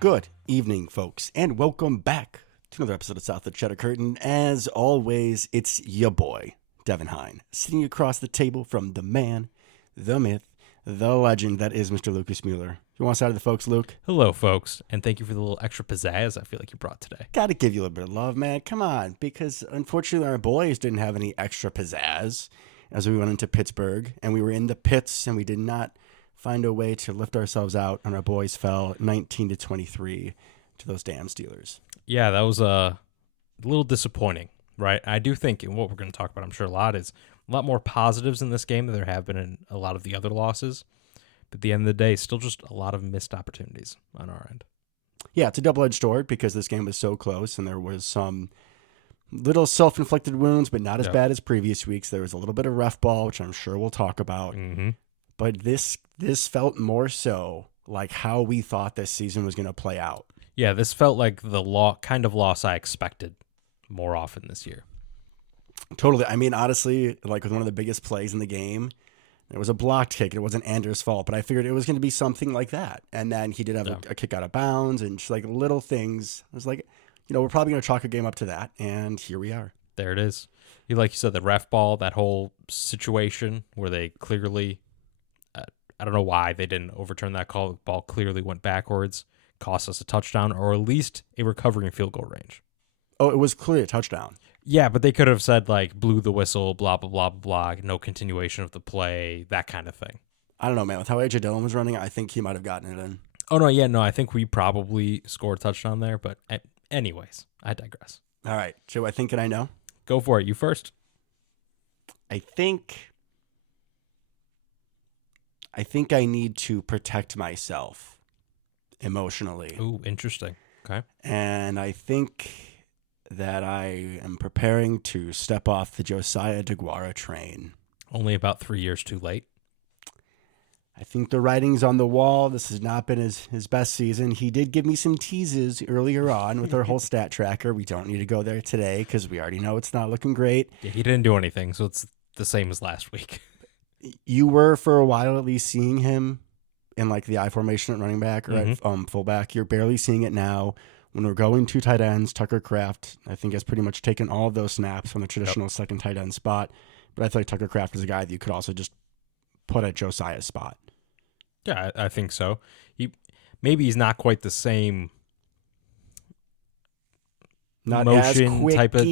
Good evening, folks, and welcome back to another episode of South of the Cheddar Curtain. As always, it's your boy, Devin Hine, sitting across the table from the man, the myth, the legend that is Mr. Lucas Mueller. You want to say hi to the folks, Luke? Hello, folks, and thank you for the little extra pizzazz I feel like you brought today. Gotta give you a little bit of love, man. Come on, because unfortunately our boys didn't have any extra pizzazz as we went into Pittsburgh, and we were in the pits, and we did not find a way to lift ourselves out, and our boys fell 19-23 to those damn Steelers. Yeah, that was a little disappointing, right? I do think, and what we're going to talk about, I'm sure a lot, is a lot more positives in this game than there have been in a lot of the other losses. But at the end of the day, still just a lot of missed opportunities on our end. Yeah, it's a double-edged sword because this game was so close, and there was some little self-inflicted wounds, but not as bad as previous weeks. There was a little bit of ref ball, which I'm sure we'll talk about. Mm-hmm. But this felt more so like how we thought this season was going to play out. Yeah, this felt like the kind of loss I expected more often this year. Totally. I mean, honestly, like with one of the biggest plays in the game, it was a blocked kick. It wasn't Anders' fault, but I figured it was going to be something like that. And then he did have a kick out of bounds and just like little things. I was like, we're probably going to chalk a game up to that. And here we are. There it is. Like you said, the ref ball, that whole situation where they clearly... I don't know why they didn't overturn that call. The ball clearly went backwards, cost us a touchdown, or at least a recovery in field goal range. Oh, it was clearly a touchdown. Yeah, but they could have said, like, blew the whistle, blah, blah, blah, blah, no continuation of the play, that kind of thing. I don't know, man. With how A.J. Dillon was running, I think he might have gotten it in. Oh, no, I think we probably scored a touchdown there, but anyways, I digress. All right, so I think I know. Go for it. You first. I think I need to protect myself emotionally. Ooh, interesting. Okay. And I think that I am preparing to step off the Josiah DeGuara train. Only about 3 years too late. I think the writing's on the wall. This has not been his best season. He did give me some teases earlier on with our whole stat tracker. We don't need to go there today because we already know it's not looking great. Yeah, he didn't do anything, so it's the same as last week. You were for a while at least seeing him in like the I formation at running back or at fullback. You're barely seeing it now. When we're going to tight ends, Tucker Kraft, I think, has pretty much taken all of those snaps from the traditional second tight end spot. But I feel like Tucker Kraft is a guy that you could also just put at Josiah's spot. Yeah, I think so. Maybe he's not quite the same Not motion as quicky, type of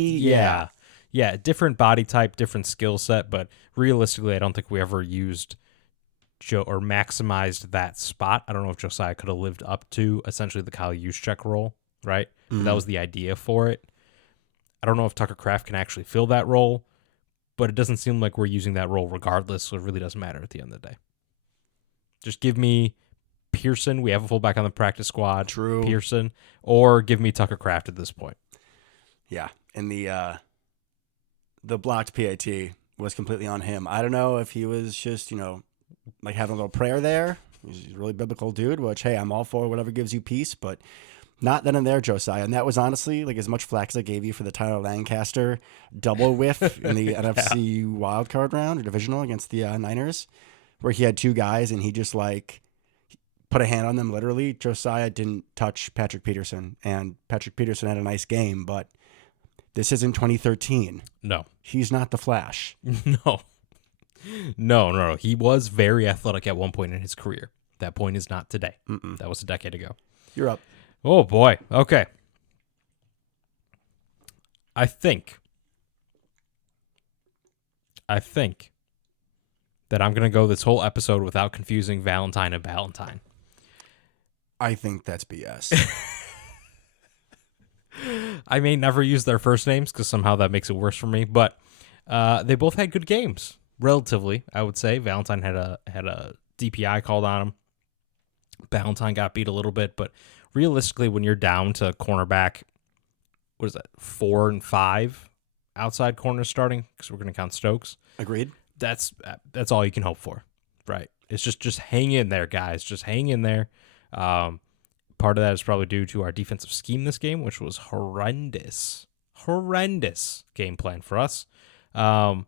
yeah, different body type, different skill set, but realistically, I don't think we ever used Joe or maximized that spot. I don't know if Josiah could have lived up to essentially the Kyle Juszczyk role, right? Mm-hmm. That was the idea for it. I don't know if Tucker Kraft can actually fill that role, but it doesn't seem like we're using that role regardless, so it really doesn't matter at the end of the day. Just give me Pearson. We have a fullback on the practice squad. True. Pearson. Or give me Tucker Kraft at this point. Yeah, and the blocked PAT was completely on him. I don't know if he was just, like having a little prayer there. He's a really biblical dude, which, hey, I'm all for whatever gives you peace, but not then and there, Josiah. And that was honestly like as much flack as I gave you for the Tyler Lancaster double whiff in the NFC wildcard round or divisional against the Niners, where he had two guys and he just like put a hand on them literally. Josiah didn't touch Patrick Peterson, and Patrick Peterson had a nice game, but this isn't 2013. No. He's not the Flash. No. He was very athletic at one point in his career. That point is not today. Mm-mm. That was a decade ago. You're up. Oh, boy. Okay. I think that I'm going to go this whole episode without confusing Valentine and Valentine. I think that's BS. I may never use their first names because somehow that makes it worse for me, but they both had good games, relatively, I would say. Valentine had a DPI called on him. Valentine got beat a little bit, but realistically, when you're down to cornerback, what is that, 4 and 5 outside corners starting, because we're going to count Stokes. Agreed. That's all you can hope for, right? It's just hang in there, guys. Just hang in there. Part of that is probably due to our defensive scheme this game, which was horrendous game plan for us. That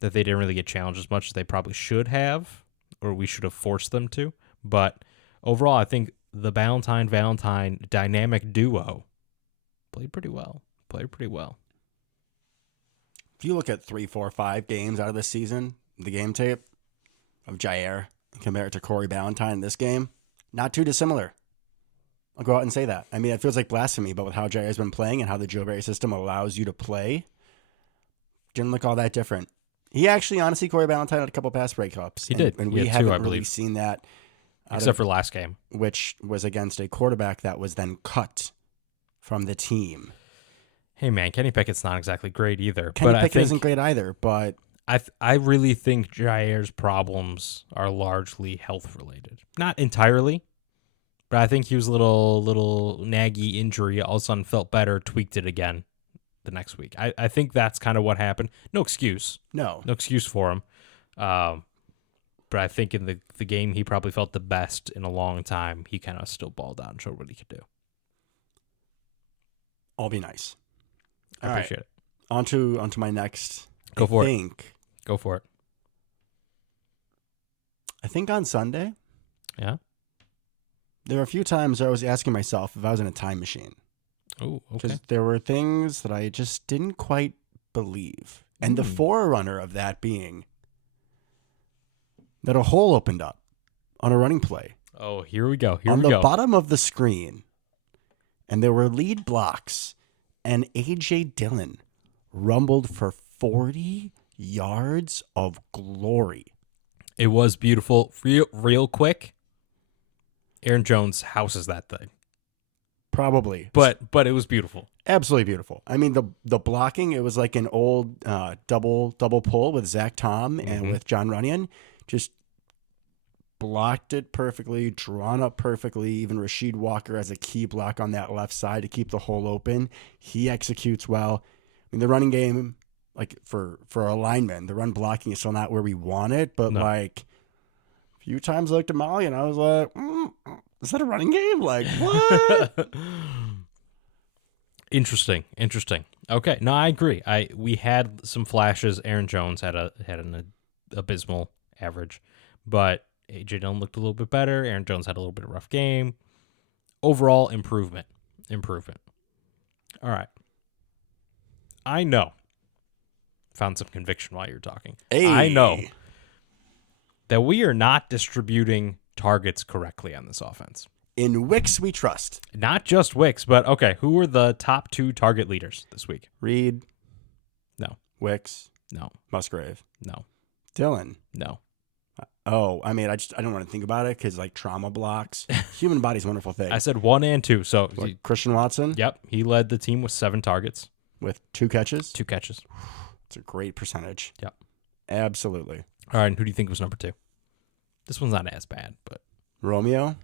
they didn't really get challenged as much as they probably should have, or we should have forced them to. But overall, I think the Valentine dynamic duo played pretty well. If you look at 3, 4, 5 games out of this season, the game tape of Jair, and compare it to Corey Ballantyne in this game, not too dissimilar. I'll go out and say that. I mean, it feels like blasphemy, but with how Jair's been playing and how the Joe Barry system allows you to play, didn't look all that different. He actually, honestly, Corey Ballantyne had a couple pass breakups. He did. And we haven't really seen that. Except for last game. Which was against a quarterback that was then cut from the team. Hey, man, Kenny Pickett's not exactly great either. Kenny Pickett isn't great either, but... I really think Jair's problems are largely health-related. Not entirely, but I think he was a little naggy injury, all of a sudden felt better, tweaked it again the next week. I think that's kind of what happened. No excuse. No excuse for him. But I think in the game he probably felt the best in a long time. He kind of still balled out and showed what he could do. I'll be nice. I appreciate it. On to my next. Go for it. I think on Sunday. Yeah. There were a few times where I was asking myself if I was in a time machine. Oh, okay. Because there were things that I just didn't quite believe. And the forerunner of that being that a hole opened up on a running play. Oh, here we go. On the bottom of the screen. And there were lead blocks. And A.J. Dillon rumbled for 40 yards of glory. It was beautiful. Real quick, Aaron Jones houses that thing. Probably. But it was beautiful. Absolutely beautiful. I mean, the blocking, it was like an old double pull with Zach Tom and with John Runyon. Just blocked it perfectly, drawn up perfectly. Even Rasheed Walker has a key block on that left side to keep the hole open. He executes well. I mean, the running game, like for a lineman, the run blocking is still not where we want it, but like a few times I looked at Molly and I was like, is that a running game? Like, what? Interesting. Okay, no, I agree. We had some flashes. Aaron Jones had an abysmal average, but AJ Dillon looked a little bit better. Aaron Jones had a little bit of a rough game. Overall, improvement. All right. I know. Found some conviction while you were talking. Hey. I know that we are not distributing targets correctly on this offense. In Wicks, we trust. Not just Wicks, but okay, who were the top 2 target leaders this week? Reed. No. Wicks. No. Musgrave. No. Dillon. No. Oh, I mean, I don't want to think about it because like trauma blocks. Human body's a wonderful thing. I said 1 and 2. So like Christian Watson. Yep, he led the team with 7 targets with 2 catches. 2 catches. It's a great percentage. Yep, absolutely. All right, and who do you think was number 2? This one's not as bad, but Romeo.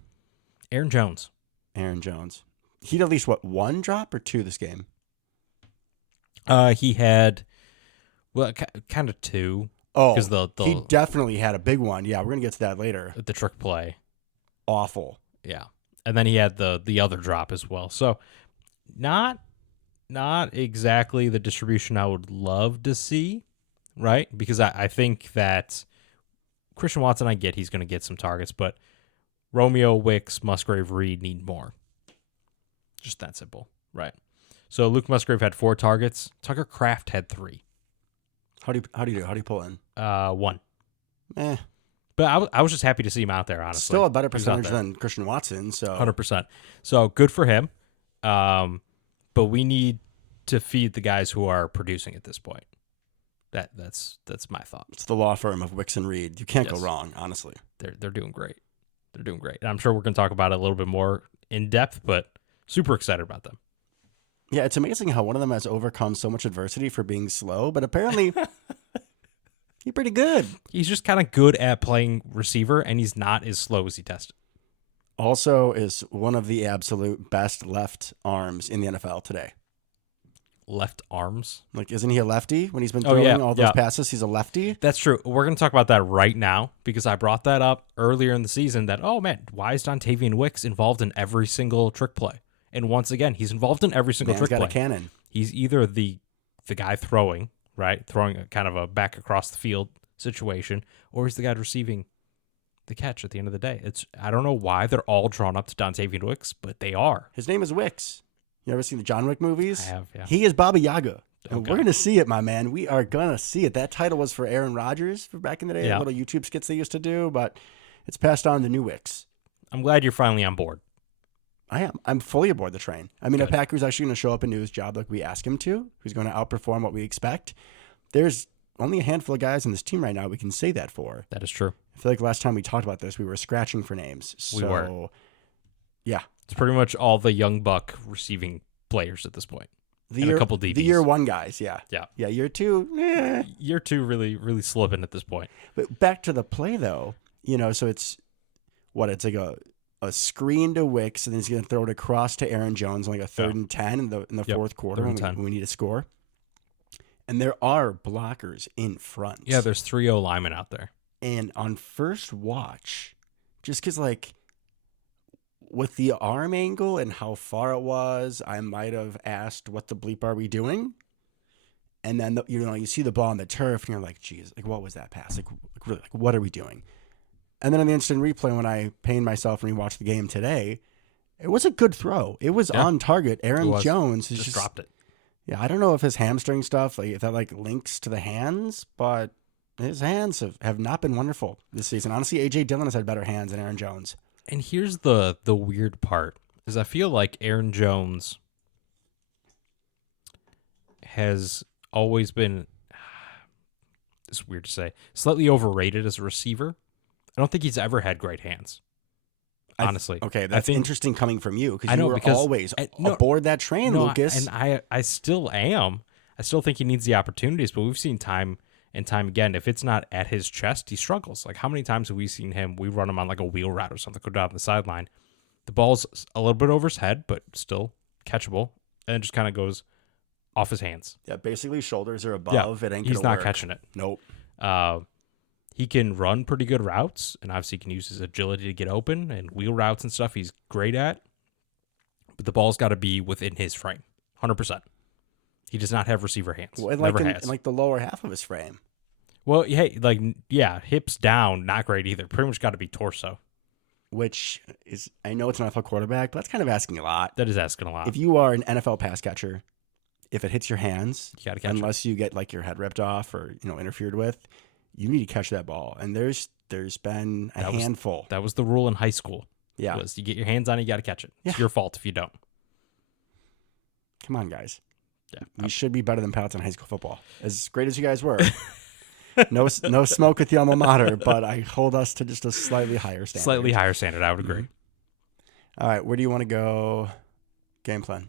Aaron Jones. He had at least 1 drop or 2 this game. He had kind of 2. Oh, he definitely had a big one. Yeah, we're gonna get to that later. The trick play, awful. Yeah, and then he had the other drop as well. So, not exactly the distribution I would love to see, right? Because I think that Christian Watson, I get he's gonna get some targets, but Romeo, Wicks, Musgrave, Reed need more. Just that simple, right? So Luke Musgrave had 4 targets. Tucker Kraft had 3. How do you do? How do you pull in? 1. But I was just happy to see him out there, honestly. Still a better percentage than Christian Watson. So 100%. So good for him. But we need to feed the guys who are producing at this point. That's my thought. It's the law firm of Wicks and Reed. You can't go wrong, honestly. They're doing great. And I'm sure we're going to talk about it a little bit more in depth, but super excited about them. Yeah, it's amazing how one of them has overcome so much adversity for being slow, but apparently he's pretty good. He's just kind of good at playing receiver, and he's not as slow as he tested. Also is one of the absolute best left arms in the NFL today. Left arms? Like, isn't he a lefty when he's been throwing all those passes? He's a lefty? That's true. We're going to talk about that right now because I brought that up earlier in the season that, oh, man, why is Dontavian Wicks involved in every single trick play? And once again, he's involved in every single trick play. He's got a cannon. He's either the guy throwing, right? Throwing a kind of a back across the field situation, or he's the guy receiving the catch at the end of the day. I don't know why they're all drawn up to Dontavian Wicks, but they are. His name is Wicks. You ever seen the John Wick movies? I have, yeah. He is Baba Yaga. And Okay. we're going to see it, my man. We are going to see it. That title was for Aaron Rodgers for back in the day, Yeah. little YouTube skits they used to do, but it's passed on to new Wicks. I'm glad you're finally on board. I am. I'm fully aboard the train. I mean, Good. a Packer's actually going to show up and do his job like we ask him to, who's going to outperform what we expect. There's only a handful of guys on this team right now we can say that for. That is true. I feel like last time we talked about this, we were scratching for names. So, We were. Yeah. It's pretty much all the young buck receiving players at this point. And a couple DBs. The year one guys, yeah. Yeah. Yeah, year two, eh. Year two really, really slipping at this point. But back to the play, though, so it's it's like a screen to Wicks, and then he's going to throw it across to Aaron Jones, like a 3rd and 10 in the fourth quarter when we need to score. And there are blockers in front. Yeah, there's 3 linemen out there. And on first watch, just because, with the arm angle and how far it was, I might have asked, what the bleep are we doing? And then, you see the ball on the turf, and you're like, geez, what was that pass? Really, what are we doing? And then on the instant replay, when I pained myself and rewatched the game today, it was a good throw. It was on target. Aaron Jones just dropped it. Yeah, I don't know if his hamstring stuff, if that links to the hands, but his hands have not been wonderful this season. Honestly, A.J. Dillon has had better hands than Aaron Jones. And here's the weird part, is I feel like Aaron Jones has always been, it's weird to say, slightly overrated as a receiver. I don't think he's ever had great hands, honestly. Okay, that's interesting coming from you, because you were always aboard that train, Lucas. And I still am. I still think he needs the opportunities, but we've seen time and time again, if it's not at his chest, he struggles. Like, how many times have we seen him, we run him on like a wheel route or something, go down the sideline. The ball's a little bit over his head, but still catchable, and it just kind of goes off his hands. Yeah, basically shoulders are above. It ain't he's not work. catching it. Nope. He can run pretty good routes, and obviously he can use his agility to get open, and wheel routes and stuff he's great at. But the ball's got to be within his frame, 100%. He does not have receiver hands. Well, Never has. In the lower half of his frame. Well, hey, hips down, not great either. Pretty much got to be torso. Which is, I know it's an NFL quarterback, but that's kind of asking a lot. That is asking a lot. If you are an NFL pass catcher, if it hits your hands, you got to catch unless you get your head ripped off or interfered with, you need to catch that ball. And there's been a handful. That was the rule in high school. Yeah. Was you get your hands on it, you got to catch it. Yeah. It's your fault if you don't. Come on, guys. Yeah. We should be better than Pats in high school football. As great as you guys were. No smoke with the alma mater, but I hold us to just a slightly higher standard. Slightly higher standard, I would agree. All right, where do you want to go? Game plan.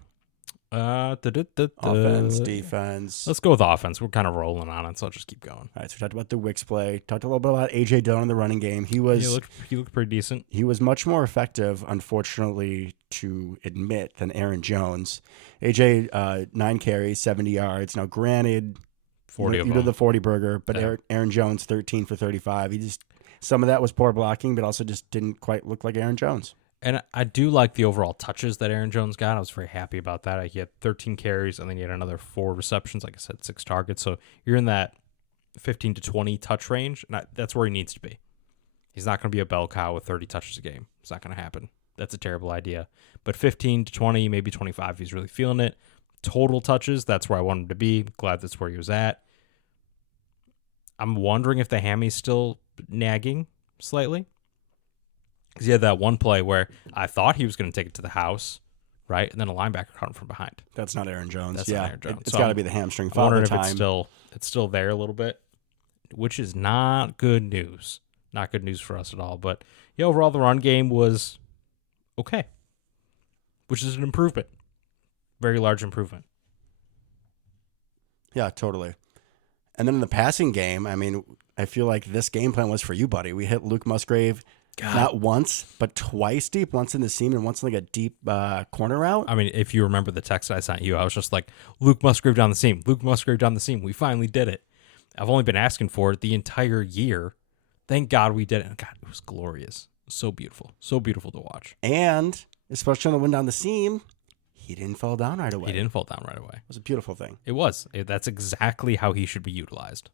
Offense, defense. Let's go with offense. We're kind of rolling on it, so I'll just keep going. All right, so we talked about the Wicks play. Talked a little bit about A.J. Dillon in the running game. He looked pretty decent. He was much more effective, unfortunately, to admit, than Aaron Jones. A.J., 9 carries, 70 yards. Now, granted, 40 you did the 40 burger, but yeah. Aaron Jones, 13 for 35. Some of that was poor blocking, but also just didn't quite look like Aaron Jones. And I do like the overall touches that Aaron Jones got. I was very happy about that. He had 13 carries, and then he had another 4 receptions. Like I said, 6 targets. So you're in that 15 to 20 touch range, and that's where he needs to be. He's not going to be a bell cow with 30 touches a game. It's not going to happen. That's a terrible idea. But 15 to 20, maybe 25, he's really feeling it. Total touches, that's where I want him to be. Glad that's where he was at. I'm wondering if the hammy's still nagging slightly. Because he had that one play where I thought he was going to take it to the house, right? And then a linebacker caught him from behind. That's not Aaron Jones. That's not Aaron Jones. It's got to be the hamstring. I'm wondering if it's still there a little bit, which is not good news. Not good news for us at all. But yeah, overall, the run game was okay, which is an improvement. Very large improvement. Yeah, totally. And then in the passing game, I mean, I feel like this game plan was for you, buddy. We hit Luke Musgrave not once, but twice deep. Once in the seam and once in a deep corner route. I mean, if you remember the text I sent you, I was just like, Luke Musgrave down the seam. Luke Musgrave down the seam. We finally did it. I've only been asking for it the entire year. Thank God we did it. God, it was glorious. So beautiful. So beautiful to watch. And especially on the one down the seam, he didn't fall down right away. It was a beautiful thing. It was. That's exactly how he should be utilized.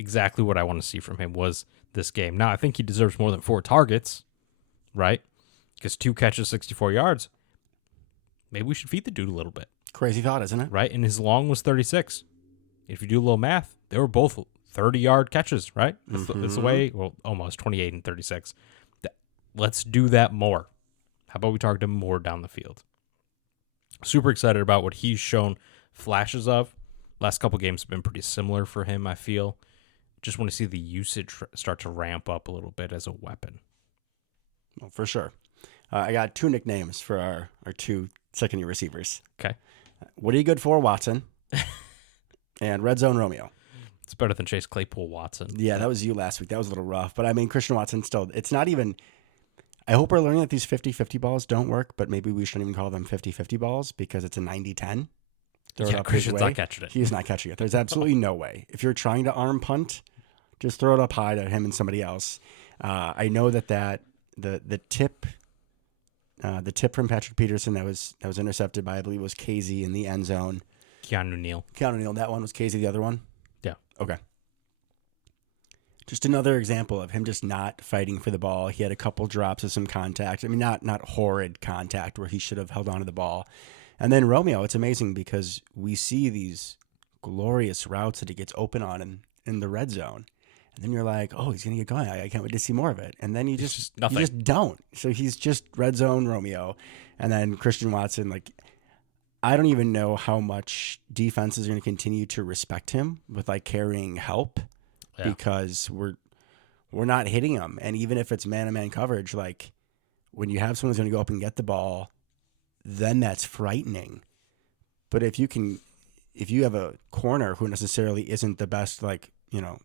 exactly what I want to see from him was this game. Now, I think he deserves more than 4 targets, right? Because 2 catches, 64 yards. Maybe we should feed the dude a little bit. Crazy thought, isn't it? Right? And his long was 36. If you do a little math, they were both 30-yard catches, right? It's the way, well, almost 28 and 36. Let's do that more. How about we target him more down the field? Super excited about what he's shown flashes of. Last couple games have been pretty similar for him, I feel. Just want to see the usage start to ramp up a little bit as a weapon. Well, for sure. I got 2 nicknames for our 2 second-year receivers. Okay. What are you good for, Watson? And Red Zone Romeo. It's better than Chase Claypool Watson. Yeah, that was you last week. That was a little rough. But, I mean, Christian Watson still, it's not even, I hope we're learning that these 50-50 balls don't work, but maybe we shouldn't even call them 50-50 balls because it's a 90-10. Yeah, Christian's not catching it. He's not catching it. There's absolutely no way. If you're trying to arm punt, just throw it up high to him and somebody else. I know that the tip from Patrick Peterson that was intercepted by, I believe it was KZ in the end zone. Keanu Neal. That one was KZ, the other one? Yeah. Okay. Just another example of him just not fighting for the ball. He had a couple drops of some contact. I mean, not horrid contact where he should have held onto the ball. And then Romeo, it's amazing because we see these glorious routes that he gets open on in the red zone. And then you're like, oh, he's going to get going. I can't wait to see more of it. And then you just don't. So he's just red zone Romeo. And then Christian Watson, like, I don't even know how much defenses are going to continue to respect him with like carrying help because we're not hitting him. And even if it's man-to-man coverage, like when you have someone who's going to go up and get the ball, then that's frightening. But if you have a corner who necessarily isn't the best, like, you know,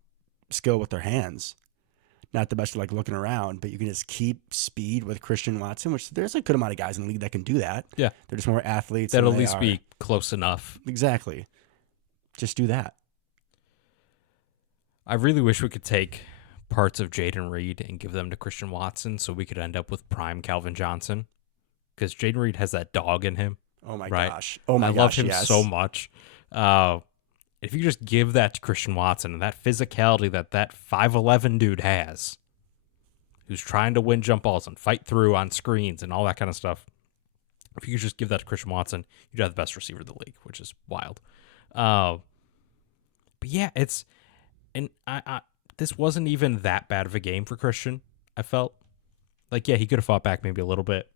skill with their hands, not the best like looking around, but you can just keep speed with Christian Watson, which there's a good amount of guys in the league that can do that. Yeah. They're just more athletes. That'll at least be close enough. Exactly. Just do that. I really wish we could take parts of Jaden Reed and give them to Christian Watson so we could end up with prime Calvin Johnson. Because Jaden Reed has that dog in him. Oh my right? gosh. Oh my I gosh. love him yes. so much. If you just give that to Christian Watson and that physicality that 5'11" dude has, who's trying to win jump balls and fight through on screens and all that kind of stuff, if you could just give that to Christian Watson, you'd have the best receiver in the league, which is wild. But yeah, this wasn't even that bad of a game for Christian, I felt. Like, yeah, he could have fought back maybe a little bit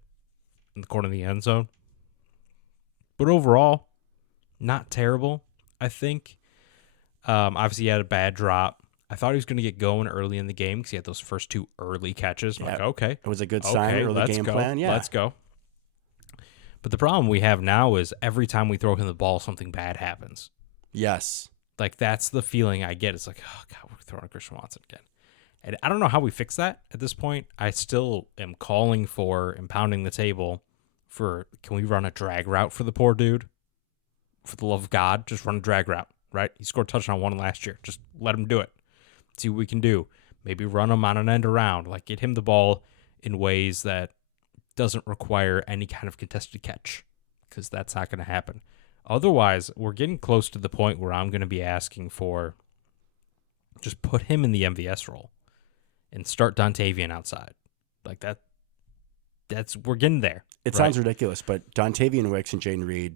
in the corner of the end zone. But overall, not terrible, I think. Obviously, he had a bad drop. I thought he was going to get going early in the game because he had those first 2 early catches. Yeah, like, okay. It was a good sign, early game plan. Yeah. Let's go. But the problem we have now is every time we throw him the ball, something bad happens. Yes. Like, that's the feeling I get. It's like, oh, God, we're throwing Christian Watson again. And I don't know how we fix that at this point. I still am calling for and pounding the table for, can we run a drag route for the poor dude? For the love of God, just run a drag route, right? He scored a touchdown 1 last year. Just let him do it. See what we can do. Maybe run him on an end around. Like, get him the ball in ways that doesn't require any kind of contested catch, because that's not going to happen. Otherwise, we're getting close to the point where I'm going to be asking for just put him in the MVS role and start Dontavian outside. Like that's we're getting there. It sounds ridiculous, but Dontavian Wicks and Jaden Reed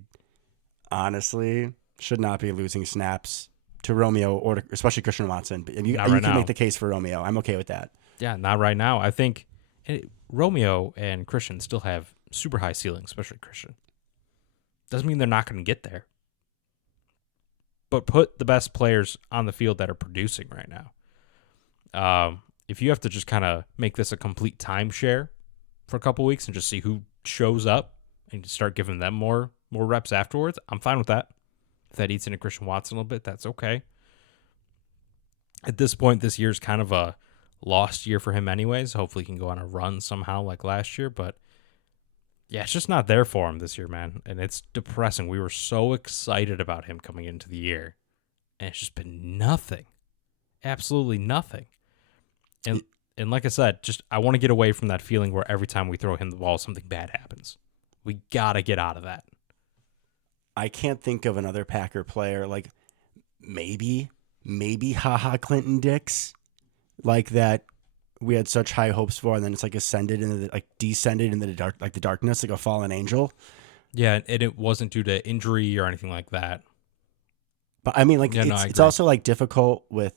honestly should not be losing snaps to Romeo or especially Christian Watson. But you can make the case for Romeo. I'm okay with that. Yeah, not right now. I think Romeo and Christian still have super high ceilings, especially Christian. Doesn't mean they're not going to get there. But put the best players on the field that are producing right now. If you have to just kind of make this a complete timeshare for a couple weeks and just see who shows up and start giving them more reps afterwards, I'm fine with that. If that eats into Christian Watson a little bit, that's okay. At this point, this year's kind of a lost year for him anyways. Hopefully he can go on a run somehow like last year, but yeah, it's just not there for him this year, man. And it's depressing. We were so excited about him coming into the year, and it's just been nothing. Absolutely nothing. And like I said, I want to get away from that feeling where every time we throw him the ball, something bad happens. We got to get out of that. I can't think of another Packer player, like maybe maybe haha Clinton Dix, like that we had such high hopes for, and then it's like descended into the dark, like the darkness, like a fallen angel. Yeah, and it wasn't due to injury or anything like that. But I mean, like Yeah, no, I it's agree. also like difficult with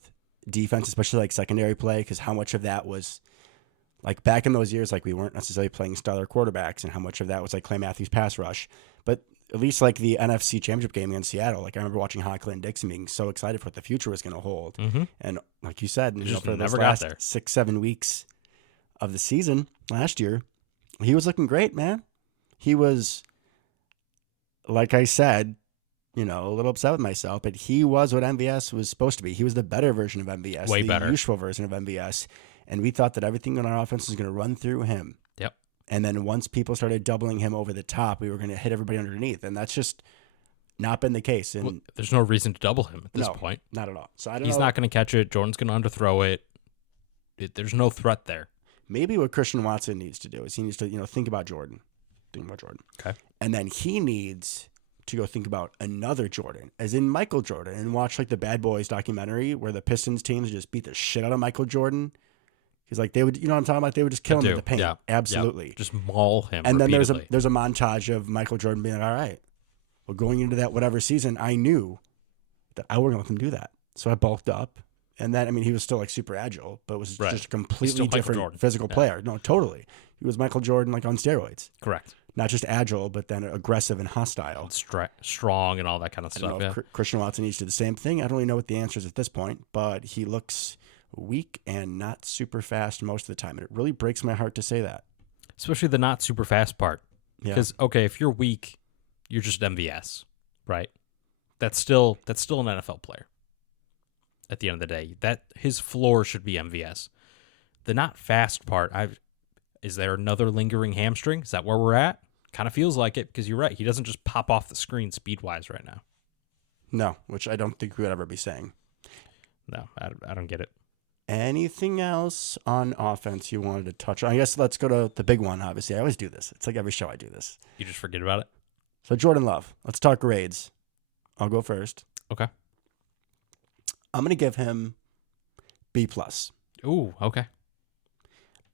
defense, especially like secondary play, because how much of that was like back in those years, like we weren't necessarily playing stellar quarterbacks, and how much of that was like Clay Matthews pass rush. But at least like the NFC Championship game against Seattle, like I remember watching Clinton Dix and being so excited for what the future was going to hold. Mm-hmm. And like you said, Just for those never got last there. 6-7 weeks of the season last year, he was looking great, man. He was, like I said, a little upset with myself, but he was what MVS was supposed to be. He was the better version of MVS, Way the better. useful version of MVS. And we thought that everything on our offense was going to run through him. Yep. And then once people started doubling him over the top, we were going to hit everybody underneath. And that's just not been the case. And Well, there's no reason to double him at this no, point. not at all. So I don't He's know. not going to catch it. Jordan's going to underthrow it. There's no threat there. Maybe what Christian Watson needs to do is he needs to, think about Jordan. Okay. And then he needs to go think about another Jordan, as in Michael Jordan, and watch like the Bad Boys documentary where the Pistons teams just beat the shit out of Michael Jordan. Because like they would, you know what I'm talking about? They would just kill him in the paint. Yeah. Absolutely. Yeah. Just maul him. And then repeatedly. there's a montage of Michael Jordan being like, all right, well, going into that whatever season, I knew that I wasn't going to let them do that. So I bulked up. And then, I mean, he was still like super agile, but was Right. just a completely Still Michael different Jordan. physical Yeah. player. No, totally. He was Michael Jordan like on steroids. Correct. Not just agile, but then aggressive and hostile. Strong and all that kind of I don't stuff. know Yeah. if Christian Watson needs to do the same thing. I don't really know what the answer is at this point, but he looks weak and not super fast most of the time. And it really breaks my heart to say that. Especially the not super fast part. Yeah. Because, okay, if you're weak, you're just MVS, right? That's still an NFL player. At the end of the day, that his floor should be MVS. The not fast part, is there another lingering hamstring? Is that where we're at? Kind of feels like it, because you're right. He doesn't just pop off the screen speed-wise right now. No, which I don't think we would ever be saying. No, I don't get it. Anything else on offense you wanted to touch on? I guess let's go to the big one, obviously. I always do this. It's like every show I do this. You just forget about it? So Jordan Love, let's talk grades. I'll go first. Okay. I'm going to give him B+. Ooh, okay.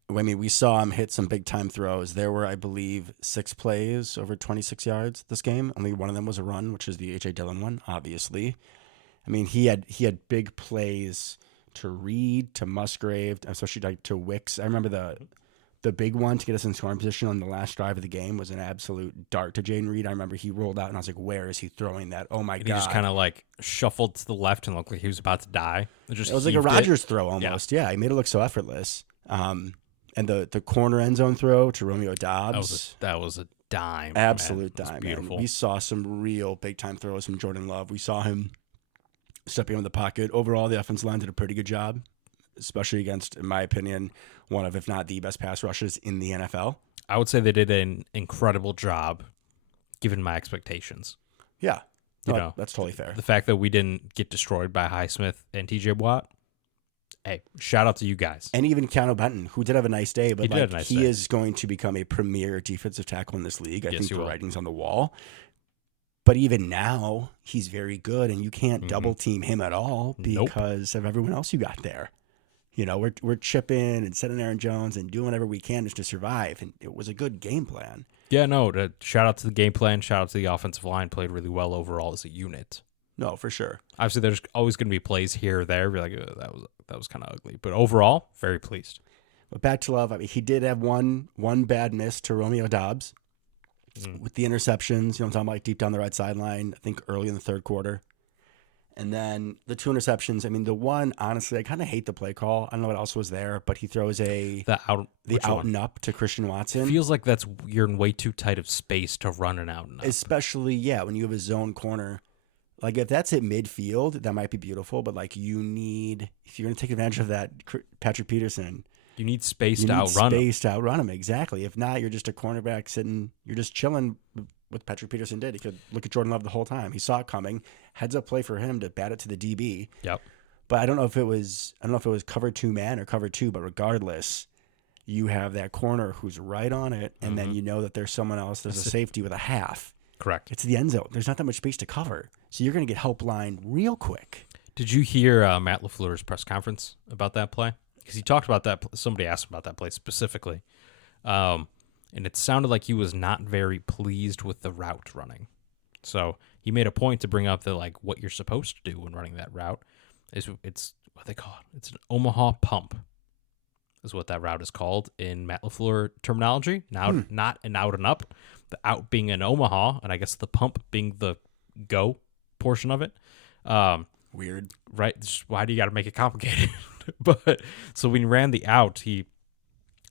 I mean, we saw him hit some big time throws. There were, I believe, 6 plays over 26 yards this game. Only one of them was a run, which is the H.A. Dillon one, obviously. I mean, he had big plays to Reed, to Musgrave, especially like to Wicks. I remember the big one to get us in scoring position on the last drive of the game was an absolute dart to Jaden Reed. I remember he rolled out, and I was like, where is he throwing that? Oh, my And God. he just kind of like shuffled to the left and looked like he was about to die. It was like a Rodgers throw almost. Yeah, he made it look so effortless. And the corner end zone throw to Romeo Dobbs. That was a dime. Absolute man. It was dime. beautiful. Man. We saw some real big time throws from Jordan Love. We saw him stepping in the pocket. Overall, the offensive line did a pretty good job, especially against, in my opinion, one of, if not the best pass rushers in the NFL. I would say they did an incredible job, given my expectations. Yeah. You No, know, that's totally fair. The fact that we didn't get destroyed by Highsmith and TJ Watt, hey, shout out to you guys. And even Keanu Benton, who did have a nice day, but He did have a nice he day. is going to become a premier defensive tackle in this league. I Yes, think he the will. writing's on the wall. But even now, he's very good, and you can't double team him at all Nope. because of everyone else you got there. You know, we're chipping and setting Aaron Jones and doing whatever we can just to survive, and it was a good game plan. Yeah, no, shout out to the game plan. Shout out to the offensive line. Played really well overall as a unit. No, for sure. Obviously, there's always going to be plays here or there. Be like, that was kind of ugly. But overall, very pleased. But back to Love, I mean, he did have one bad miss to Romeo Dobbs with the interceptions. You know what I'm talking about, like deep down the right sideline, I think early in the third quarter. And then the 2 interceptions. I mean, the one, honestly, I kind of hate the play call. I don't know what else was there, but he throws the Which out one? and up to Christian Watson. Feels like you're in way too tight of space to run an out and up. Especially, yeah, when you have a zone corner. Like, if that's at midfield, that might be beautiful. But, like, if you're going to take advantage of that, Patrick Peterson, You need space you to need outrun him. space to outrun him. Exactly. If not, you're just a cornerback sitting, you're just chilling. What Patrick Peterson did, he could look at Jordan Love the whole time. He saw it coming. Heads up play for him to bat it to the DB. Yep. But I don't know if it was cover 2 man or cover 2. But regardless, you have that corner who's right on it, and then you know that there's someone else. There's a safety with a half. Correct. It's the end zone. There's not that much space to cover, so you're going to get help line real quick. Did you hear Matt LaFleur's press conference about that play? Because he talked about that. Somebody asked him about that play specifically. And it sounded like he was not very pleased with the route running. So he made a point to bring up that, like, what you're supposed to do when running that route is it's what they call it. It's an Omaha pump is what that route is called in Matt LaFleur terminology. Now, not an out and up, the out being an Omaha, and I guess the pump being the go portion of it. Weird. Right? Just, why do you got to make it complicated? But so when he ran the out,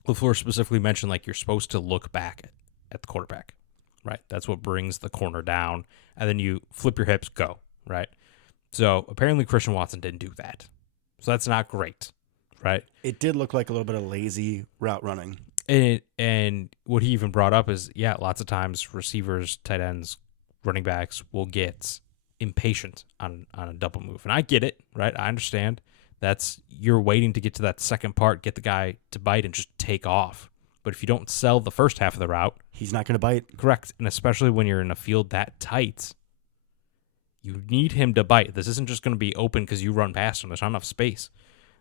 LaFleur specifically mentioned, like, you're supposed to look back at the quarterback, right? That's what brings the corner down, and then you flip your hips, go, right? So apparently Christian Watson didn't do that. So that's not great, right? It did look like a little bit of lazy route running. And what he even brought up is, yeah, lots of times receivers, tight ends, running backs will get impatient on a double move. And I get it, right? I understand. You're waiting to get to that second part, get the guy to bite and just take off. But if you don't sell the first half of the route, he's not going to bite. Correct. And especially when you're in a field that tight, you need him to bite. This isn't just going to be open because you run past him. There's not enough space.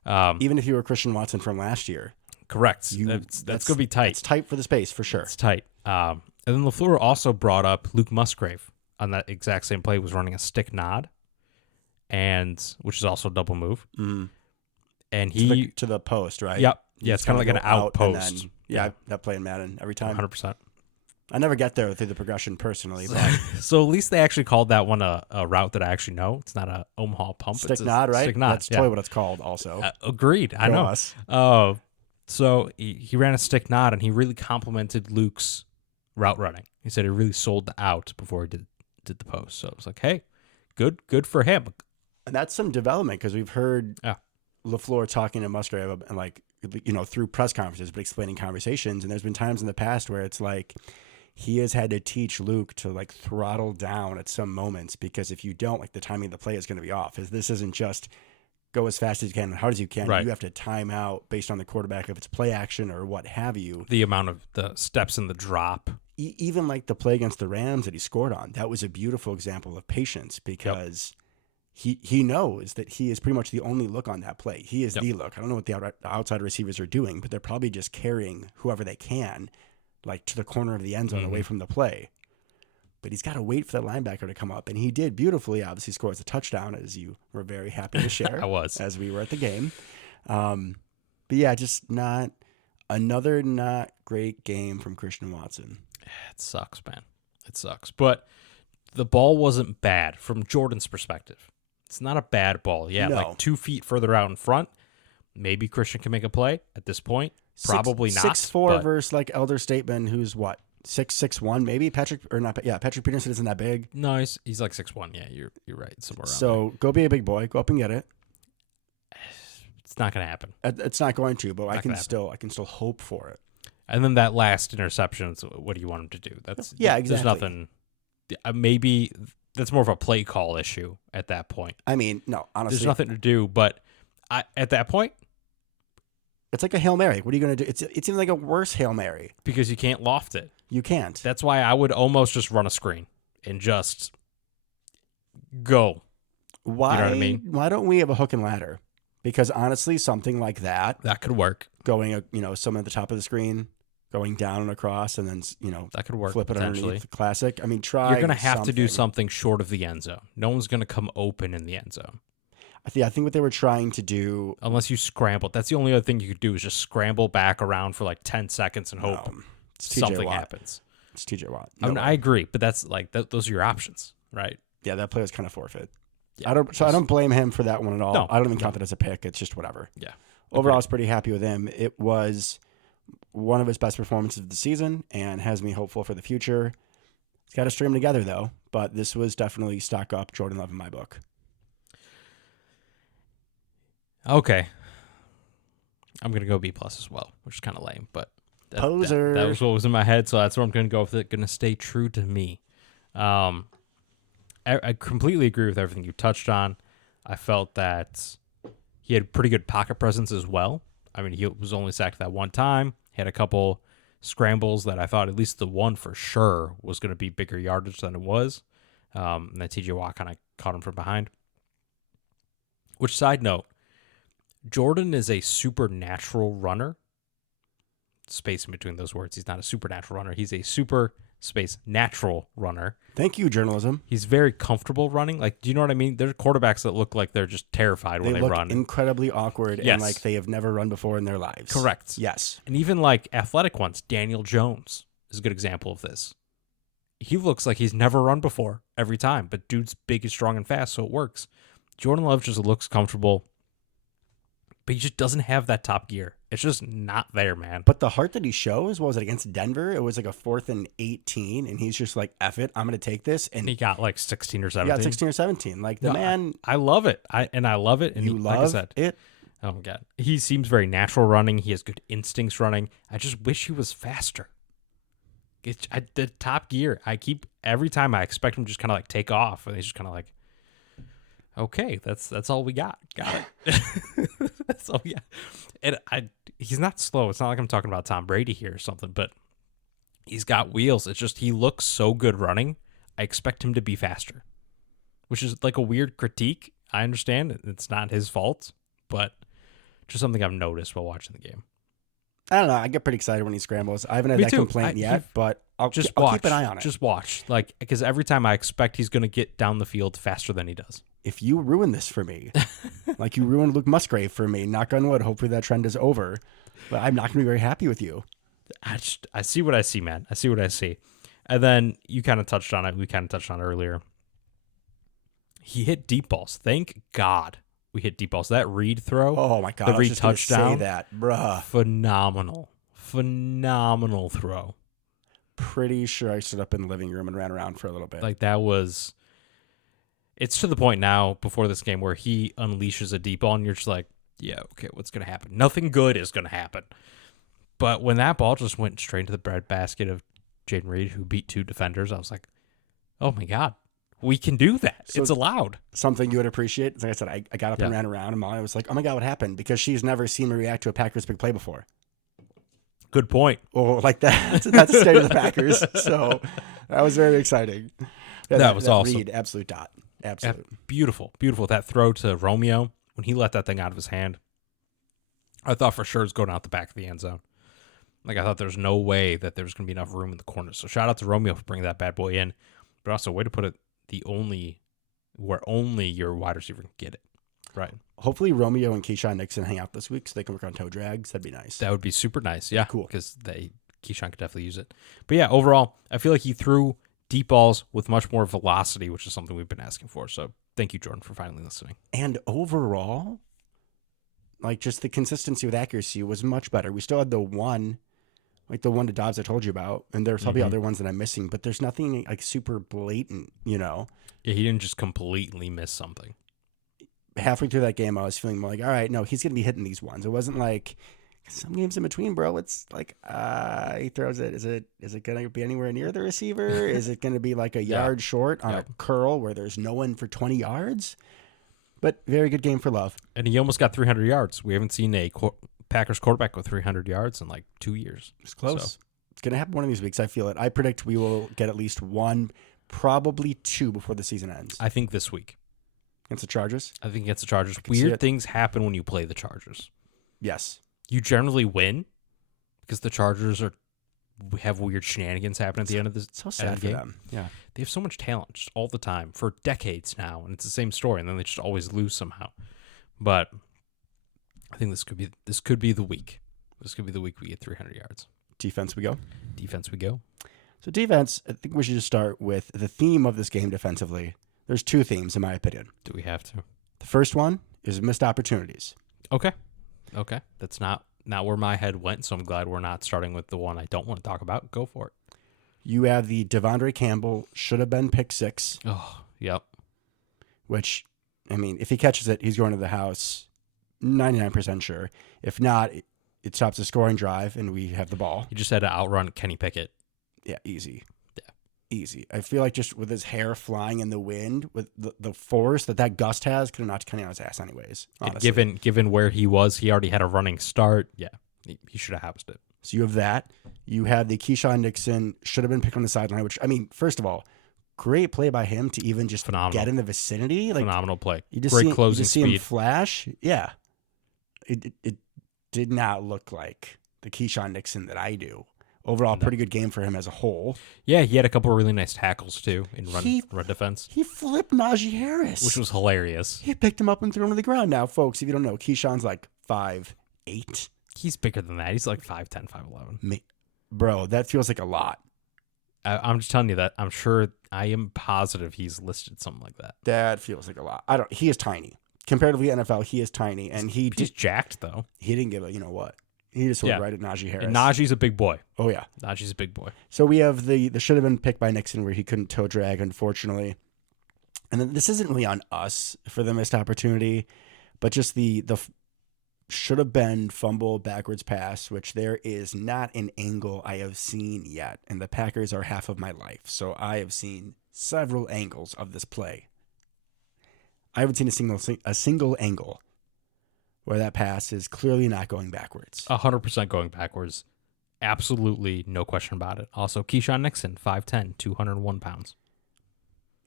Even if you were Christian Watson from last year. Correct. That's going to be tight. It's tight for the space, for sure. It's tight. And then LaFleur also brought up Luke Musgrave on that exact same play, was running a stick nod, which is also a double move. And to the post, right? Yep. Yeah, it's kind of like an outpost. That play in Madden every time. 100%. I never get there through the progression personally. But so at least they actually called that one a route that I actually know. It's not a Omaha pump. Stick nod, right? Stick nod. That's totally what it's called also. Agreed. I know. So he ran a stick nod, and he really complimented Luke's route running. He said he really sold the out before he did the post. So it was like, hey, good for him. And that's some development, because we've heard LaFleur talking to Musgrave and, like, you know, through press conferences, but explaining conversations. And there's been times in the past where it's like he has had to teach Luke to, like, throttle down at some moments, because if you don't, like, the timing of the play is going to be off. This isn't just go as fast as you can and hard as you can. Right. You have to time out based on the quarterback, if it's play action or what have you. The amount of the steps in the drop. Even like the play against the Rams that he scored on, that was a beautiful example of patience, because he knows that he is pretty much the only look on that play. He is the look. I don't know what the outside receivers are doing, but they're probably just carrying whoever they can, like, to the corner of the end zone away from the play. But he's got to wait for that linebacker to come up, and he did beautifully. Obviously scores a touchdown, as you were very happy to share. I was. As we were at the game. But yeah, just another not great game from Christian Watson. It sucks, man. It sucks. But the ball wasn't bad from Jordan's perspective. It's not a bad ball. Yeah, like 2 feet further out in front, maybe Christian can make a play at this point. Probably not. 6'4" versus, like, Elder Stateman, who's what? 6'1" maybe. Patrick Peterson isn't that big. No, he's like 6'1". Yeah, you're right, somewhere around. So go be a big boy. Go up and get it. It's not going to happen. It's not going to, but I can still hope for it. And then that last interception, what do you want him to do? Exactly. There's nothing. Maybe that's more of a play call issue at that point. I mean, no, honestly, there's nothing to do. But at that point, it's like a Hail Mary. What are you going to do? It's even like a worse Hail Mary, because you can't loft it. You can't. That's why I would almost just run a screen and just go. Why? You know what I mean? Why don't we have a hook and ladder? Because honestly, something like that could work. Going, someone at the top of the screen, going down and across, and then that could work. Flip it underneath. Classic. I mean, try. You're going to have to do something short of the end zone. No one's going to come open in the end zone. I think what they were trying to do, unless you scramble, that's the only other thing you could do, is just scramble back around for like 10 seconds and hope something happens. It's TJ Watt. I agree, but that's like those are your options, right? Yeah, that play was kind of forfeit. Yeah, I don't blame him for that one at all. No, I don't even count that as a pick. It's just whatever. Yeah. Overall, I was pretty happy with him. It was one of his best performances of the season and has me hopeful for the future. He's got to string them together, though. But this was definitely stock up Jordan Love in my book. Okay. I'm going to go B+ as well, which is kind of lame, but Poser. That was what was in my head, so that's where I'm going to go with it. Going to stay true to me. I completely agree with everything you touched on. I felt that he had pretty good pocket presence as well. I mean, he was only sacked that one time. He had a couple scrambles that I thought, at least the one for sure, was going to be bigger yardage than it was. And then TJ Watt kind of caught him from behind. Which, side note, Jordan is a supernatural runner. Space in between those words. He's not a supernatural runner. He's a super space natural runner. Thank you, journalism. He's very comfortable running. Like, do you know what I mean? There's quarterbacks that look like they're just terrified when they look run. Incredibly awkward Yes. and like they have never run before in their lives. Correct. Yes. And even like athletic ones, Daniel Jones is a good example of this. He looks like he's never run before every time, but dude's big and strong and fast, so it works. Jordan Love just looks comfortable, but he just doesn't have that top gear. It's just not there, man. But the heart that he shows, what was it, against Denver? It was like a 4th and 18, and he's just like, F it, I'm going to take this. And he got like 16 or 17. He got 16 or 17. Like, the man... I love it. I love it. And you like I love said, it? Oh, my God. He seems very natural running. He has good instincts running. I just wish he was faster. The top gear, every time I expect him to just kind of like take off, and he's just kind of like, okay, that's all we got. Got it. That's all we got. And he's not slow. It's not like I'm talking about Tom Brady here or something, but he's got wheels. It's just he looks so good running. I expect him to be faster, which is like a weird critique. I understand it's not his fault, but just something I've noticed while watching the game. I don't know. I get pretty excited when he scrambles. I haven't had Me that too. complaint yet, but I'll keep an eye on it. Just watch. Like, because every time I expect he's going to get down the field faster than he does. If you ruin this for me, like you ruined Luke Musgrave for me, knock on wood, hopefully that trend is over, but I'm not going to be very happy with you. I see what I see, man. I see what I see. And then you kind of touched on it. We kind of touched on it earlier. He hit deep balls. Thank God we hit deep balls. That Reed throw. Oh my God. The Reed touchdown. Say that, bruh. Phenomenal throw. Pretty sure I stood up in the living room and ran around for a little bit. Like that was. It's to the point now before this game where he unleashes a deep ball and you're just like, yeah, okay, what's going to happen? Nothing good is going to happen. But when that ball just went straight into the breadbasket of Jaden Reed, who beat 2 defenders, I was like, oh my God, we can do that. So it's allowed. Something you would appreciate. Like I said, I got up and ran around, and Molly was like, oh my God, what happened? Because she's never seen me react to a Packers big play before. Good point. Or like that. That's the state of the Packers. So that was very exciting. Yeah, that was awesome. Reed, absolute dot. Absolute. Beautiful. That throw to Romeo, when he let that thing out of his hand, I thought for sure it was going out the back of the end zone. Like, I thought there's no way that there was going to be enough room in the corner. So shout out to Romeo for bringing that bad boy in. But also, way to put it where only your wide receiver can get it. Right. Hopefully Romeo and Keyshawn Nixon hang out this week so they can work on toe drags. That'd be nice. That would be super nice. Yeah. Cool. Because Keyshawn could definitely use it. But yeah, overall, I feel like he threw deep balls with much more velocity, which is something we've been asking for. So thank you, Jordan, for finally listening. And overall, like just the consistency with accuracy was much better. We still had the one to Dobbs I told you about, and there's probably other ones that I'm missing, but there's nothing like super blatant, you know? Yeah, he didn't just completely miss something. Halfway through that game, I was feeling more like, all right, no, he's going to be hitting these ones. It wasn't like some games in between, bro. It's like, he throws it. Is it going to be anywhere near the receiver? Is it going to be like a yard short on a curl where there's no one for 20 yards? But very good game for Love. And he almost got 300 yards. We haven't seen a Packers quarterback with 300 yards in like 2 years. It's close. So. It's going to happen one of these weeks. I feel it. I predict we will get at least one, probably 2 before the season ends. I think this week. Against the Chargers? I think against the Chargers. Weird things happen when you play the Chargers. Yes. You generally win because the Chargers have weird shenanigans happen at the end of the so sad for game. them. Yeah. They have so much talent just all the time for decades now, and it's the same story, and then they just always lose somehow. But I think this could be the week. This could be the week we get 300 yards. Defense we go. Defense we go. So defense, I think we should just start with the theme of this game defensively. There's 2 themes, in my opinion. Do we have to? The first one is missed opportunities. Okay. That's not where my head went, so I'm glad we're not starting with the one I don't want to talk about. Go for it. You have the Devondre Campbell should have been pick 6. Oh, yep. Which, I mean, if he catches it, he's going to the house, 99% sure. If not, it stops the scoring drive, and we have the ball. He just had to outrun Kenny Pickett. Yeah, easy. Easy. I feel like just with his hair flying in the wind, with the force that gust has, could have knocked Kenny on his ass anyways. Honestly. Given where he was, he already had a running start. Yeah, he should have housed it. So you have that. You have the Keyshawn Nixon should have been picked on the sideline, which, I mean, first of all, great play by him to even just Phenomenal. get in the vicinity. Like, Phenomenal play. you just Great see, closing you just see speed. him flash. Yeah. It did not look like the Keyshawn Nixon that I do. Overall, pretty good game for him as a whole. Yeah, he had a couple of really nice tackles, too, in run defense. He flipped Najee Harris. Which was hilarious. He picked him up and threw him to the ground. Now, folks, if you don't know, Keyshawn's like 5'8". He's bigger than that. He's like 5'10", 5'11". Bro, that feels like a lot. I'm just telling you that. I am positive he's listed something like that. That feels like a lot. He is tiny. Comparatively to NFL, he is tiny. And he's jacked, though. He didn't give a, you know what. He just went right at Najee Harris. And Najee's a big boy. Oh, yeah. Najee's a big boy. So we have the should have been picked by Nixon where he couldn't toe drag, unfortunately. And then this isn't really on us for the missed opportunity, but just the should have been fumble backwards pass, which there is not an angle I have seen yet. And the Packers are half of my life. So I have seen several angles of this play. I haven't seen a single angle where that pass is clearly not going backwards. 100% going backwards. Absolutely no question about it. Also, Keyshawn Nixon, 5'10", 201 pounds.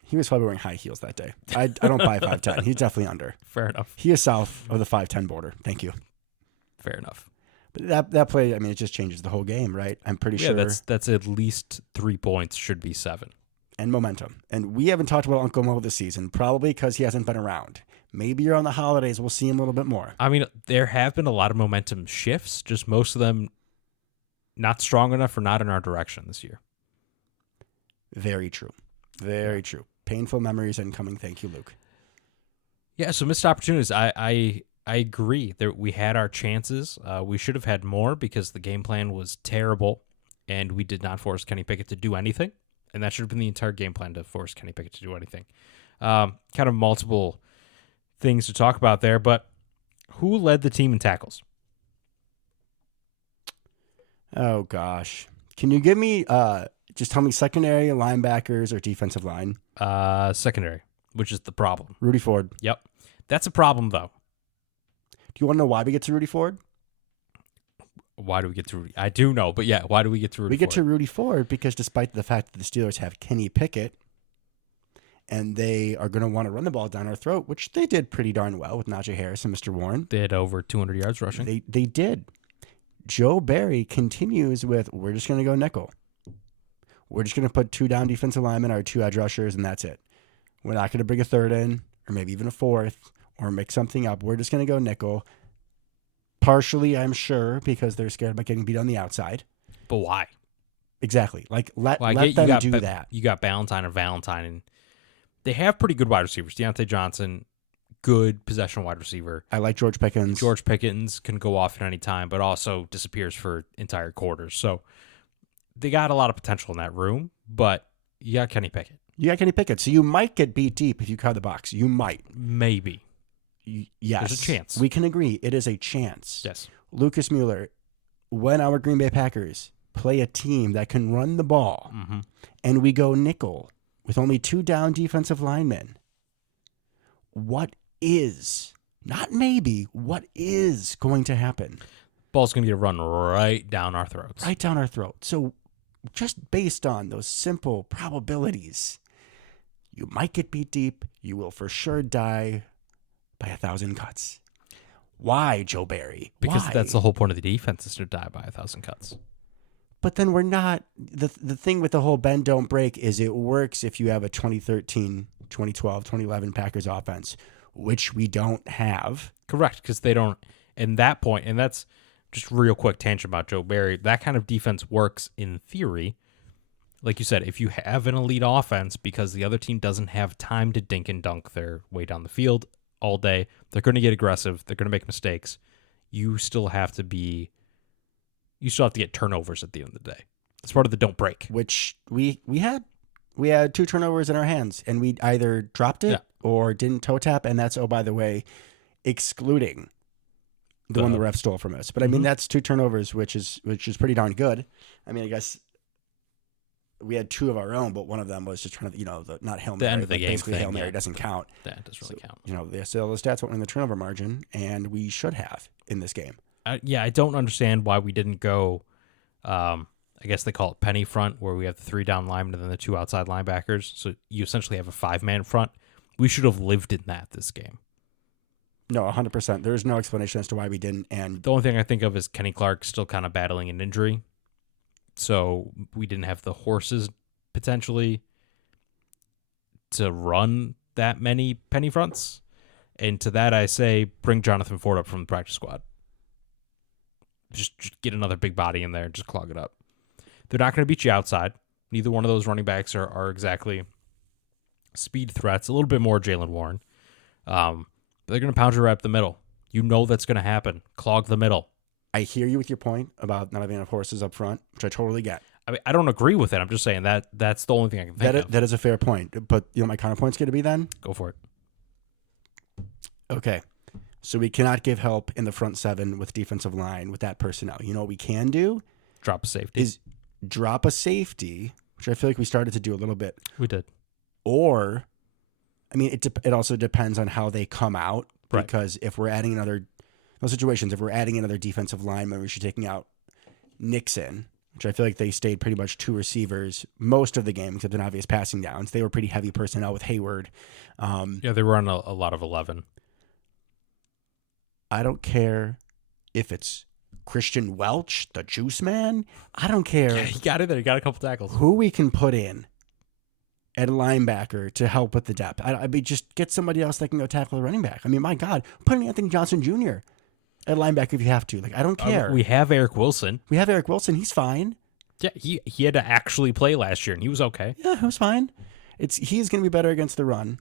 He was probably wearing high heels that day. I don't buy 5'10". He's definitely under. Fair enough. He is south of the 5'10" border. Thank you. Fair enough. But that play, I mean, it just changes the whole game, right? I'm pretty sure. Yeah, that's at least 3 points, should be 7. And momentum. And we haven't talked about Uncle Mo this season, probably because he hasn't been around. Maybe around the holidays, we'll see him a little bit more. I mean, there have been a lot of momentum shifts, just most of them not strong enough or not in our direction this year. Very true. Very true. Painful memories incoming. Thank you, Luke. Yeah, so missed opportunities. I agree that we had our chances. We should have had more because the game plan was terrible, and we did not force Kenny Pickett to do anything. And that should have been the entire game plan, to force Kenny Pickett to do anything. Kind of multiple things to talk about there, but who led the team in tackles? Oh, gosh. Can you give me, just tell me secondary, linebackers, or defensive line? Secondary, which is the problem. Rudy Ford. Yep. That's a problem, though. Do you want to know why we get to Rudy Ford? Why do we get to Rudy? I do know, but yeah, why do we get to Rudy We get Ford? to Rudy Ford because despite the fact that the Steelers have Kenny Pickett and they are going to want to run the ball down our throat, which they did pretty darn well with Najee Harris and Mr. Warren. They had over 200 yards rushing. They did. Joe Barry continues with, we're just going to go nickel. We're just going to put 2 down defensive linemen, our 2 edge rushers, and that's it. We're not going to bring a third in or maybe even a fourth or mix something up. We're just going to go nickel. Partially, I'm sure, because they're scared about getting beat on the outside. But why? Exactly. Like, let them do that. You got Valentine, and they have pretty good wide receivers. Deontay Johnson, good possession wide receiver. I like George Pickens. George Pickens can go off at any time, but also disappears for entire quarters. So they got a lot of potential in that room, but you got Kenny Pickett. You got Kenny Pickett. So you might get beat deep if you cover the box. You might. Maybe. Yes. There's a chance. We can agree. It is a chance. Yes. Lucas Mueller, when our Green Bay Packers play a team that can run the ball and we go nickel with only 2 down defensive linemen, what is, not maybe, what is going to happen? Ball's going to get run right down our throats. Right down our throat. So just based on those simple probabilities, you might get beat deep. You will for sure die by 1,000 cuts. Why, Joe Barry? Because Why? that's the whole point of the defense, is to die by 1,000 cuts. But then we're not. The thing with the whole bend, don't break is it works if you have a 2013, 2012, 2011 Packers offense, which we don't have. Correct, because they don't. And that point, and that's just real quick tangent about Joe Barry, that kind of defense works in theory. Like you said, if you have an elite offense because the other team doesn't have time to dink and dunk their way down the field all day, they're going to get aggressive, they're going to make mistakes. You still have to get turnovers at the end of the day. It's part of the don't break. Which we had 2 turnovers in our hands, and we either dropped it or didn't toe tap, and that's, oh, by the way, excluding the one the ref stole from us. But I mean, that's 2 turnovers, which is pretty darn good. I mean, I guess we had 2 of our own, but one of them was just trying to, not Hail Mary. The end of the game basically, thing, Hail Mary doesn't count. That doesn't really count. They say all the stats went in the turnover margin, and we should have in this game. I don't understand why we didn't go I guess they call it penny front, where we have the 3 down linemen and then the 2 outside linebackers. So you essentially have a 5-man front. We should have lived in that this game. No, 100%. There's no explanation as to why we didn't. And The only thing I think of is Kenny Clark still kind of battling an injury. So we didn't have the horses potentially to run that many penny fronts. And to that I say, bring Jonathan Ford up from the practice squad. Just get another big body in there and just clog it up. They're not going to beat you outside. Neither one of those running backs are exactly speed threats. A little bit more Jalen Warren. But they're going to pound you right up the middle. You know that's going to happen. Clog the middle. I hear you with your point about not having enough horses up front, which I totally get. I mean, I don't agree with it. I'm just saying that's the only thing I can think of. That is a fair point. But you know what my counterpoint's going to be then? Go for it. Okay. So we cannot give help in the front 7 with defensive line with that personnel. You know what we can do? Drop a safety. Is drop a safety, which I feel like we started to do a little bit. We did. Or, I mean, it also depends on how they come out. Right. Because if we're adding those situations, if we're adding another defensive lineman, we should be taking out Nixon, which I feel like they stayed pretty much 2 receivers most of the game, except in obvious passing downs. They were pretty heavy personnel with Hayward. Yeah, they were on a lot of 11. I don't care if it's Christian Welch, the juice man. I don't care. Yeah, he got in there. He got a couple tackles. Who we can put in at linebacker to help with the depth. I mean, just get somebody else that can go tackle the running back. I mean, my God, put in Anthony Johnson Jr. at linebacker if you have to. Like, I don't care. We have Eric Wilson. We have Eric Wilson. He's fine. Yeah, he had to actually play last year, and he was okay. Yeah, he was fine. He's going to be better against the run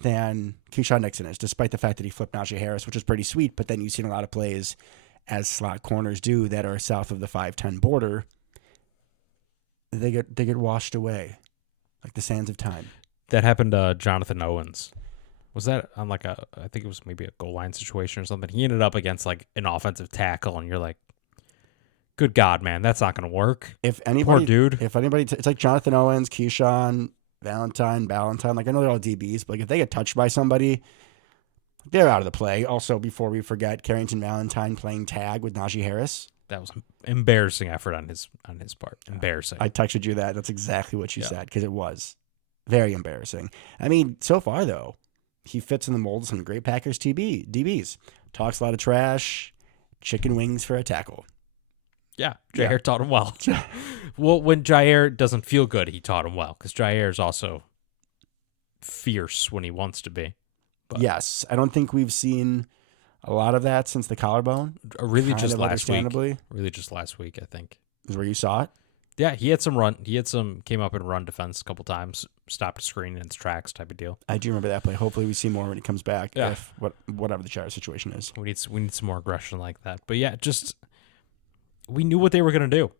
than Keyshawn Nixon is, despite the fact that he flipped Najee Harris, which is pretty sweet. But then you've seen a lot of plays, as slot corners do, that are south of the 5'10" border. They get washed away like the sands of time. That happened to Jonathan Owens. Was that on I think it was maybe a goal line situation or something? He ended up against like an offensive tackle, and you're like, good God, man, that's not going to work. If anybody, poor dude. If anybody, it's like Jonathan Owens, Keyshawn, Ballantyne. Like, I know they're all DBs, but like if they get touched by somebody, they're out of the play. Also, before we forget, Carrington Ballantyne playing tag with Najee Harris. That was embarrassing effort on his part. Embarrassing. I texted you that. That's exactly what you said, because it was very embarrassing. I mean, so far though, he fits in the mold of some great Packers DBs. Talks a lot of trash, chicken wings for a tackle. Yeah, Jair taught him well. Well, when Jair doesn't feel good, he taught him well, because Jair is also fierce when he wants to be. But yes, I don't think we've seen a lot of that since the collarbone. Really just last week. Understandably. Really just last week, I think. Is where you saw it? Yeah, he had some run. He had some, came up and run defense a couple times, stopped a screen in its tracks type of deal. I do remember that play. Hopefully we see more when he comes back, Yeah. if whatever the Jair situation is. We need some more aggression like that. But yeah, just, we knew what they were going to do.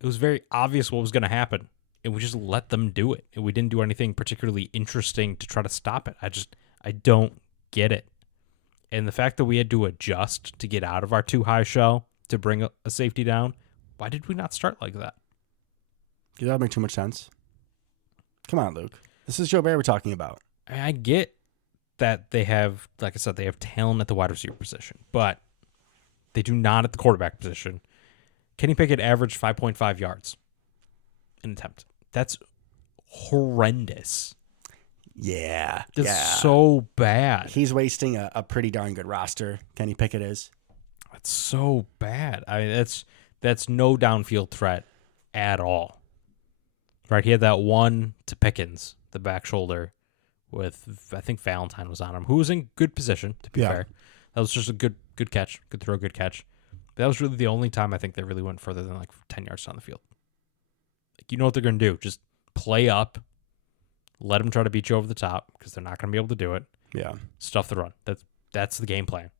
It was very obvious what was going to happen, and we just let them do it. And we didn't do anything particularly interesting to try to stop it. I don't get it. And the fact that we had to adjust to get out of our too high shell to bring a safety down, why did we not start like that? Does that make too much sense? Come on, Luke. This is Joe Barry we're talking about. I get that they have, like I said, they have talent at the wide receiver position, but they do not at the quarterback position. Kenny Pickett averaged 5.5 yards an attempt. That's horrendous. Yeah. That's so bad. He's wasting a pretty darn good roster, Kenny Pickett is. That's so bad. I mean, that's no downfield threat at all. Right, he had that one to Pickens, the back shoulder, with, I think Valentine was on him, who was in good position, to be fair. That was just a good catch, good throw, good catch. But that was really the only time I think they really went further than like 10 yards down the field. Like, you know what they're going to do. Just play up, let them try to beat you over the top, because they're not going to be able to do it. Yeah. Stuff the run. That's the game plan.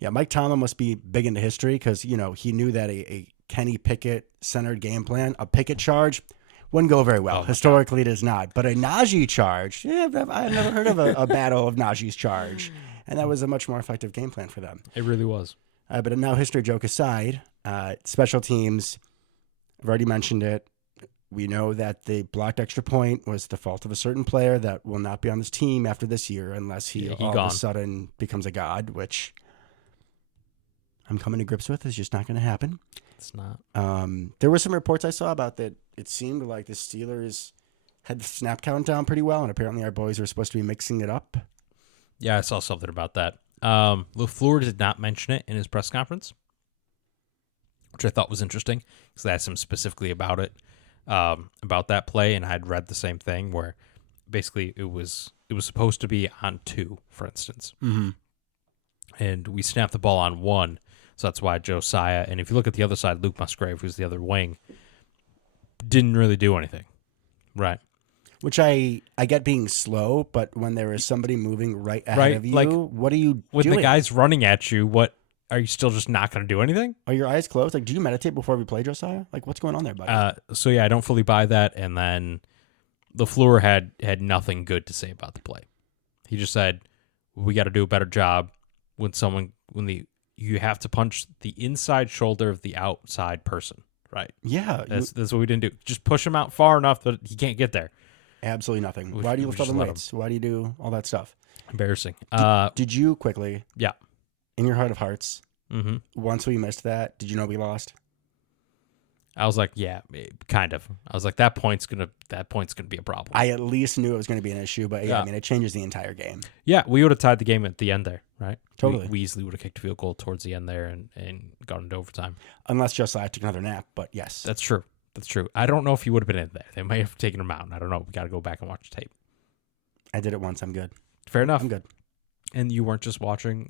Yeah, Mike Tomlin must be big into history, because, you know, he knew that a Kenny Pickett-centered game plan, a Pickett charge, wouldn't go very well. Historically, it does not. But a Najee charge, I've never heard of a battle of Najee's charge. And that was a much more effective game plan for them. It really was. But now, history joke aside, special teams, I've already mentioned it. We know that the blocked extra point was the fault of a certain player that will not be on this team after this year unless he all gone. of a sudden becomes a god, which I'm coming to grips with is just not going to happen. It's not. There were some reports I saw about that. It seemed like the Steelers had the snap count down pretty well, and apparently our boys were supposed to be mixing it up. Yeah, I saw something about that. LaFleur did not mention it in his press conference, which I thought was interesting because I asked him specifically about it, about that play, and I had read the same thing where basically it was supposed to be on 2, for instance, and we snapped the ball on 1, so that's why Josiah, and if you look at the other side, Luke Musgrave, who's the other wing, didn't really do anything, right? Which I get being slow, but when there is somebody moving right ahead of you, like, what are you when doing? the guy's running at you, what are you still just not going to do anything? Are your eyes closed? Like, do you meditate before we play, Josiah? Like, what's going on there, buddy? So yeah, I don't fully buy that. And then LaFleur had nothing good to say about the play. He just said, we got to do a better job when you have to punch the inside shoulder of the outside person, right? Yeah. That's what we didn't do. Just push him out far enough that he can't get there. Absolutely nothing. Why do you lift all the weights? Why do you do all that stuff? Embarrassing. Did you quickly, Yeah. in your heart of hearts, once we missed that, did you know we lost? I was like, yeah, kind of. I was like, that point's gonna be a problem. I at least knew it was going to be an issue, but yeah, I mean, it changes the entire game. Yeah, we would have tied the game at the end there, right? Totally. We easily would have kicked a field goal towards the end there and gone into overtime. Unless Josiah took another nap, but yes. That's true. That's true. I don't know if he would have been in there. They might have taken him out. I don't know. We got to go back and watch the tape. I did it once. I'm good. Fair enough. I'm good. And you weren't just watching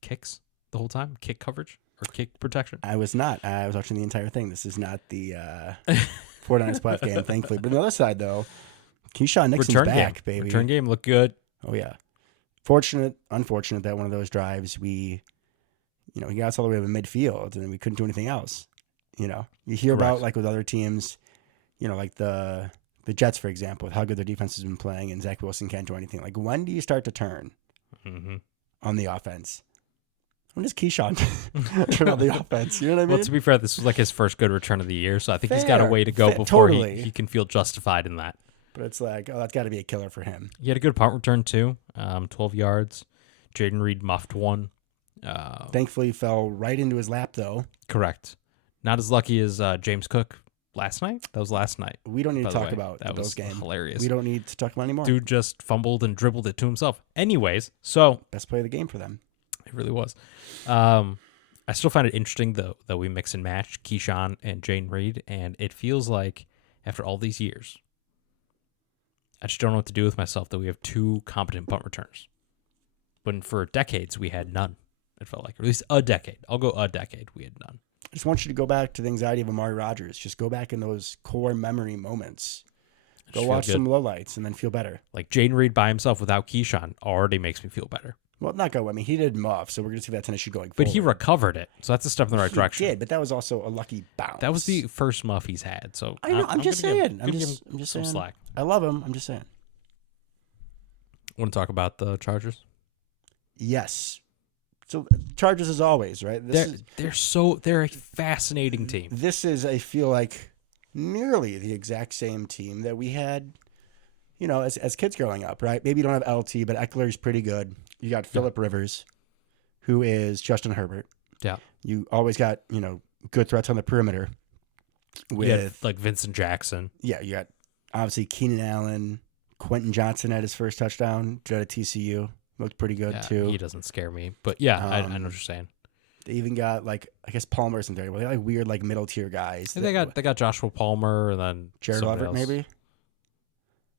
kicks the whole time? Kick coverage or kick protection? I was not. I was watching the entire thing. This is not the 49ers playoff game, thankfully. But on the other side, though, Keyshawn Nixon's back, baby. Return game looked good. Oh, yeah. Unfortunate that one of those drives, he got us all the way to midfield, and we couldn't do anything else. You hear about, like, with other teams, like the Jets, for example, with how good their defense has been playing, and Zach Wilson can't do anything. Like, when do you start to turn on the offense? When does Keyshawn turn on the offense? You know what I mean? Well, to be fair, this was like his first good return of the year, so I think he's got a way to go before he can feel justified in that. But it's like, that's got to be a killer for him. He had a good punt return, too, 12 yards. Jaden Reed muffed one. Thankfully, fell right into his lap, though. Correct. Not as lucky as James Cook last night. That was last night. We don't need to talk about that those games. Hilarious. We don't need to talk about anymore. Dude just fumbled and dribbled it to himself. Anyways, so best play of the game for them. It really was. I still find it interesting though that we mix and match Keyshawn and Jaden Reed, and it feels like after all these years, I just don't know what to do with myself that we have 2 competent punt returners. When for decades we had none. It felt like, or at least a decade. I'll go a decade. We had none. I just want you to go back to the anxiety of Amari Rodgers. Just go back in those core memory moments. Go watch some lowlights and then feel better. Like Jaden Reed by himself without Keyshawn already makes me feel better. Well, not go. I mean, he did muff, so we're going to see if that's an issue going forward. But he recovered it, so that's a step in the right direction. He did, but that was also a lucky bounce. That was the first muff he's had. So I know. I'm just saying. I'm just some saying. Slack. I love him. I'm just saying. Want to talk about the Chargers? Yes. So Chargers as always, right? They're a fascinating team. This is, I feel like, nearly the exact same team that we had, as kids growing up, right? Maybe you don't have LT, but Eckler's pretty good. You got Phillip Rivers, who is Justin Herbert. Yeah. You always got, good threats on the perimeter. With like Vincent Jackson. Yeah, you got obviously Keenan Allen, Quentin Johnson at his first touchdown at TCU. Looked pretty good, too. He doesn't scare me. But, yeah, I know what you're saying. They even got, like, I guess Palmer's in there. Well, they got, like, weird, like, middle-tier guys. They got Joshua Palmer and then Jared Everett, maybe?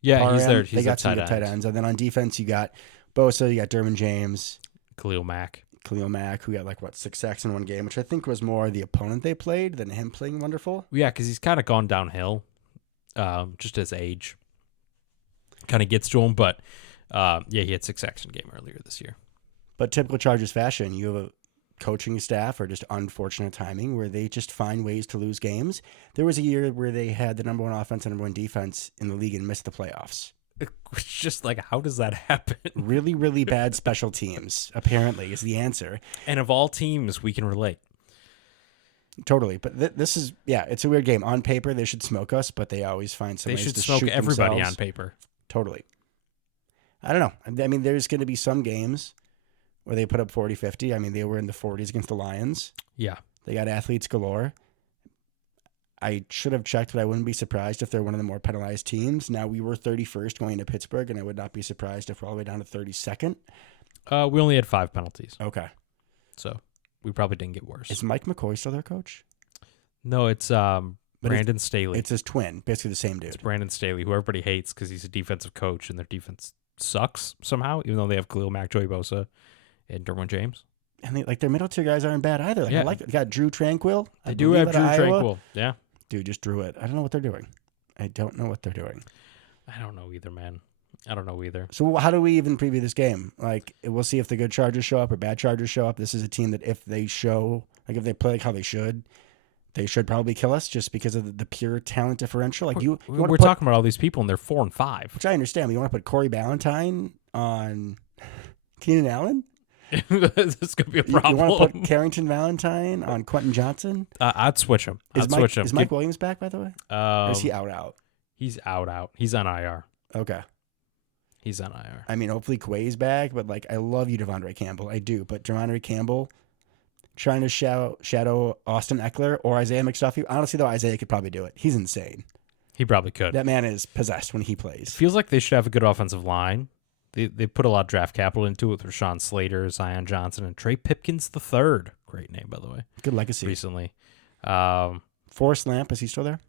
Yeah, he's there. They got some good tight ends. And then on defense, you got Bosa, you got Derwin James. Khalil Mack, who got, 6 sacks in one game, which I think was more the opponent they played than him playing wonderful. Yeah, because he's kind of gone downhill, just his age kind of gets to him, but... he had 6 sacks in a game earlier this year. But typical Chargers fashion, you have a coaching staff or just unfortunate timing where they just find ways to lose games. There was a year where they had the number 1 offense and number 1 defense in the league and missed the playoffs. It's just like, how does that happen? Really, really bad special teams, apparently, is the answer. And of all teams, we can relate. Totally. But this is, it's a weird game. On paper, they should smoke us, but they always find some ways to shoot themselves. They should smoke everybody on paper. Totally. I don't know. I mean, there's going to be some games where they put up 40, 50. I mean, they were in the 40s against the Lions. Yeah. They got athletes galore. I should have checked, but I wouldn't be surprised if they're one of the more penalized teams. Now, we were 31st going into Pittsburgh, and I would not be surprised if we're all the way down to 32nd. We only had 5 penalties, Okay. so we probably didn't get worse. Is Mike McCoy still their coach? No, it's Brandon Staley. It's his twin, basically the same dude. It's Brandon Staley, who everybody hates because he's a defensive coach, and their defense sucks somehow, even though they have Khalil Mack, Joey Bosa, and Derwin James. And their middle tier guys aren't bad either. Like, Yeah. I like it. They got Drew Tranquil. They do have Drew Iowa. Tranquil. Yeah. Dude, just drew it. I don't know what they're doing. I don't know either, man. I don't know either. So how do we even preview this game? Like, we'll see if the good Chargers show up or bad Chargers show up. This is a team that if they play like how they should probably kill us just because of the pure talent differential. Like we're talking about all these people and they're 4-5, which I understand. But you want to put Corey Ballantyne on Keenan Allen? This could be a problem. You want to put Carrington Valentine on Quentin Johnson? I'd switch him. Is Mike Williams back, by the way? Or is he out? He's out. He's on IR. Okay. He's on IR. I mean, hopefully Quay's back, but I love you, Devondre Campbell. I do. But Devondre Campbell trying to shadow Austin Eckler or Isaiah McStuffy. Honestly, though, Isaiah could probably do it. He's insane. He probably could. That man is possessed when he plays. It feels like they should have a good offensive line. They put a lot of draft capital into it with Rashawn Slater, Zion Johnson, and Trey Pipkins III. Great name, by the way. Good legacy. Recently. Forrest Lamp, is he still there?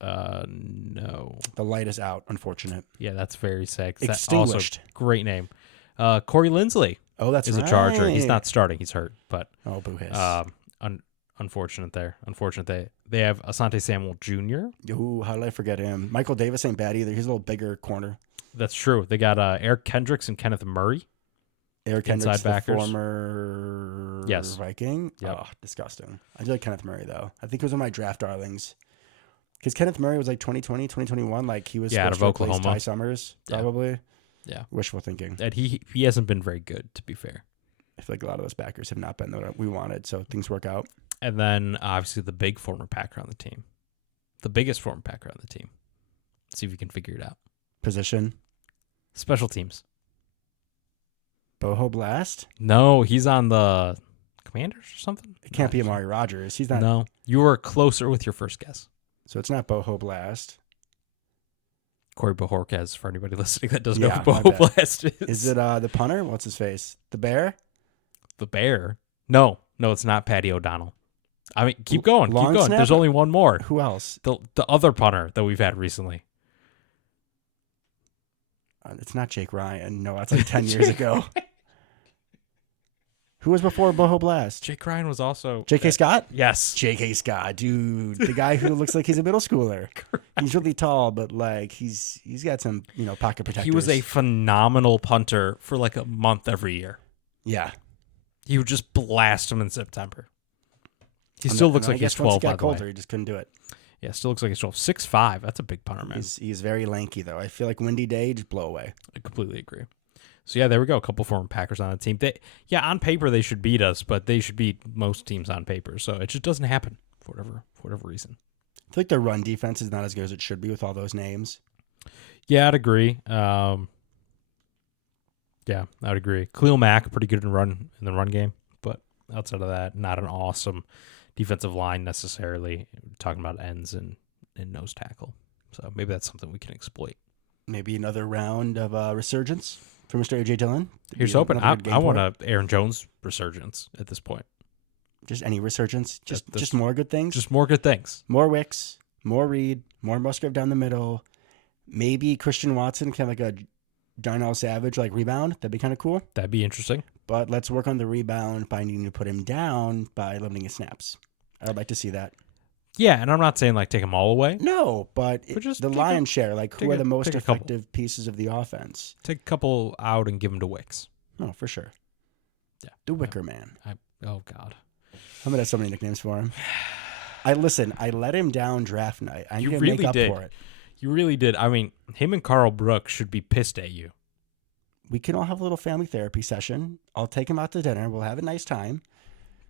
No. The light is out. Unfortunate. Yeah, that's very sad. Extinguished. Also, great name. Corey Linsley. Oh, that's is right. a Charger. He's not starting. He's hurt. But boo hiss. Unfortunate there. Unfortunate they have Asante Samuel Jr. Ooh, how did I forget him? Michael Davis ain't bad either. He's a little bigger corner. That's true. They got Eric Kendricks and Kenneth Murray. Eric Kendricks, the backers. Former Viking. Yep. Oh, disgusting. I do like Kenneth Murray, though. I think he was one of my draft darlings. Because Kenneth Murray was 2020, 2021. Like, he was out of supposed to replace Oklahoma. Ty Summers, probably. Yeah. Wishful thinking. And he hasn't been very good, to be fair. I feel like a lot of those backers have not been what we wanted, so things work out. And then, obviously, the big former Packer on the team. The biggest former Packer on the team. See if you can figure it out. Position. Special teams. Boho Blast? No, he's on the Commanders or something. It can't be Amari Rogers. He's not. No, you were closer with your first guess. So it's not Boho Blast. Corey Bojorquez, for anybody listening that doesn't know Yeah, who Boho Blast is. Is it the punter? What's his face? The Bear? The Bear? No, it's not Patty O'Donnell. I mean, keep going. Long snap? There's only one more. Who else? The other punter that we've had recently. It's not Jake Ryan. No, that's like 10 years ago. Who was before Boho Blast? Jake Ryan was also... J.K. Scott? Yes. J.K. Scott, dude. The guy who looks like he's a middle schooler. He's really tall, but he's got some, pocket protectors. He was a phenomenal punter for like a month every year. Yeah. He would just blast him in September. He still looks like he's 12, once he got by the way. colder, he just couldn't do it. Yeah, still looks like he's 12. 6'5". That's a big punter, man. He's very lanky, though. I feel like windy day, just blow away. I completely agree. So, yeah, there we go. A couple former Packers on the team. On paper, they should beat us, but they should beat most teams on paper. So it just doesn't happen for whatever reason. I feel like their run defense is not as good as it should be with all those names. Yeah, I'd agree. I'd agree. Khalil Mack, pretty good in the run game, but outside of that, not an awesome defensive line necessarily. We're talking about ends and nose tackle. So maybe that's something we can exploit. Maybe another round of resurgence for Mr. A.J. Dillon. Here's hoping. I want a Aaron Jones resurgence at this point. Just any resurgence? Just more good things? Just more good things. More Wicks, more Reed, more Musgrave down the middle. Maybe Christian Watson can have like a Darnell Savage rebound. That'd be kind of cool. That'd be interesting. But let's work on the rebound by needing to put him down by limiting his snaps. I'd like to see that. Yeah, and I'm not saying take them all away. No, but just the lion's share. Who are the most effective couple. pieces of the offense? Take a couple out and give them to Wicks. Oh, for sure. Yeah. The Wicker Man. Oh, God. I'm going to have so many nicknames for him. I let him down draft night. I'm going to make up for it. You really did. I mean, him and Carl Brooks should be pissed at you. We can all have a little family therapy session. I'll take him out to dinner. We'll have a nice time.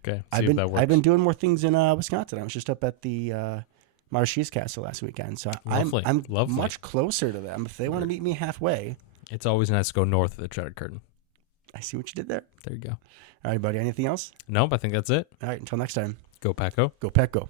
Okay, if that works. I've been doing more things in Wisconsin. I was just up at the Marshes Castle last weekend, so I'm much closer to them. If they want to meet me halfway, it's always nice to go north of the Cheddar Curtain. I see what you did there. There you go. All right, buddy. Anything else? Nope, I think that's it. All right. Until next time. Go Paco. Go Pack Go.